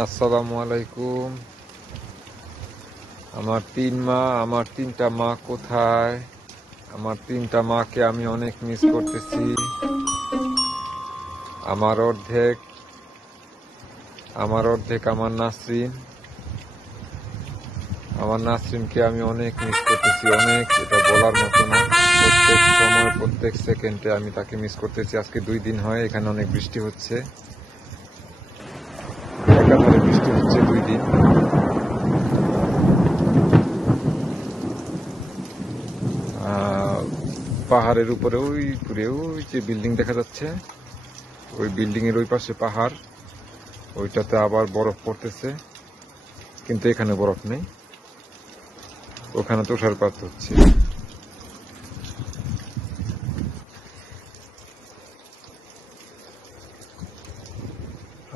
আসসালামু আলাইকুম। আমার তিনটা মা কোথায়? আমার তিনটা মাকে আমি অনেক মিস করতেছি। আমার অর্ধেক আমার নাসরিনকে আমি অনেক মিস করতেছি, অনেক, এটা বলার মতো না। প্রত্যেক সময় প্রত্যেক সেকেন্ডে আমি তাকে মিস করতেছি। আজকে 2 দিন হয় এখানে অনেক বৃষ্টি হচ্ছে, একাধারে বৃষ্টি হচ্ছে 2 দিন। পাহাড়ের উপরে ওই যে বিল্ডিং দেখা যাচ্ছে, ওই বিল্ডিং এর ওই পাশে পাহাড়, ওইটাতে আবার বরফ পড়তেছে, কিন্তু এখানে বরফ নেই, ওখানে তুষারপাত হচ্ছে।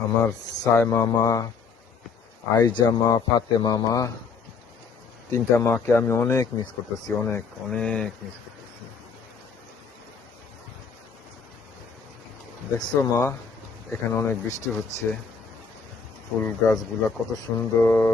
আমার সাই মামা, আইজা মা, ফাতে মামা, তিনটা মাকে আমি অনেক মিস করতেছি, অনেক অনেক মিস করতেছি। দেখছো মা, এখানে অনেক বৃষ্টি হচ্ছে, ফুল গাছগুলা কত সুন্দর